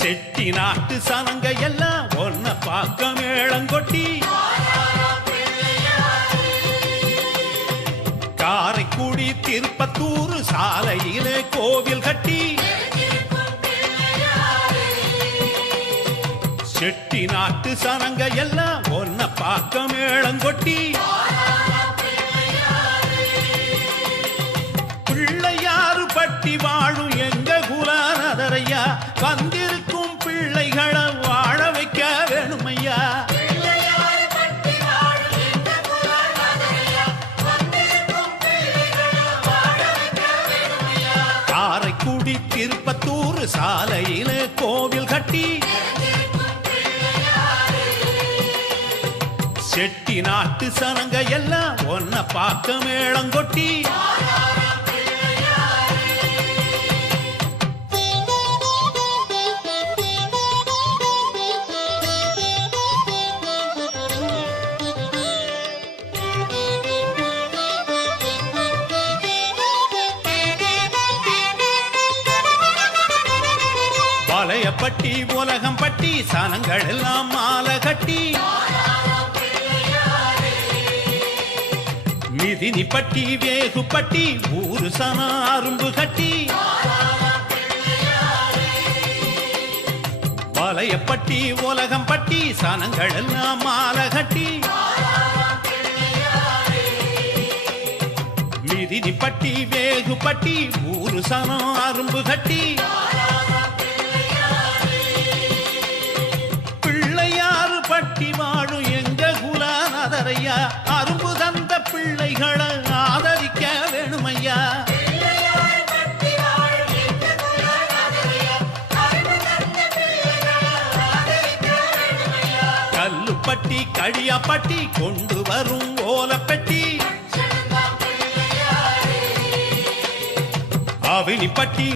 செட்டி நாட்டு சனங்க எல்லாம் ஒன்ன பார்க்க மேளங்கொட்டி காரைக்குடி திருப்பத்தூர் சாலையிலே கோவில் கட்டி செட்டி நாட்டு சனங்க எல்லாம் ஒன்ன பார்க்க மேளங்கொட்டி பிள்ளையாறு பட்டி வாழும் எங்க குலானதரையா வந்திருக்கும் பிள்ளைகளை வாழ வைக்க வேணுமையா காரைக்குடி திருப்பத்தூர் சாலையில கோவில் கட்டி செட்டி நாட்டு சனங்க எல்லாம் ஒன்ன பார்க்க மேளங்கொட்டி வளையப்பட்டி உலகம் பட்டி சனங்கள் எல்லாம் மாலை கட்டி மிதினி பட்டி வேகு பட்டி ஊரு சன அரும்பு கட்டி வளையப்பட்டி உலகம் பட்டி சனங்கள் எல்லாம் மாலை கட்டி மிதினி பட்டி வேகு பட்டி ஊரு சன அரும்பு கட்டி பிள்ளையாறு பட்டி வாழும் எங்க குலானதரையா அரும்பு தந்த பிள்ளைகளை ஆதரிக்க வேணுமையா கல்லுப்பட்டி கழியாப்பட்டி கொண்டு வரும் ஓலப்பெட்டி அவினிப்பட்டி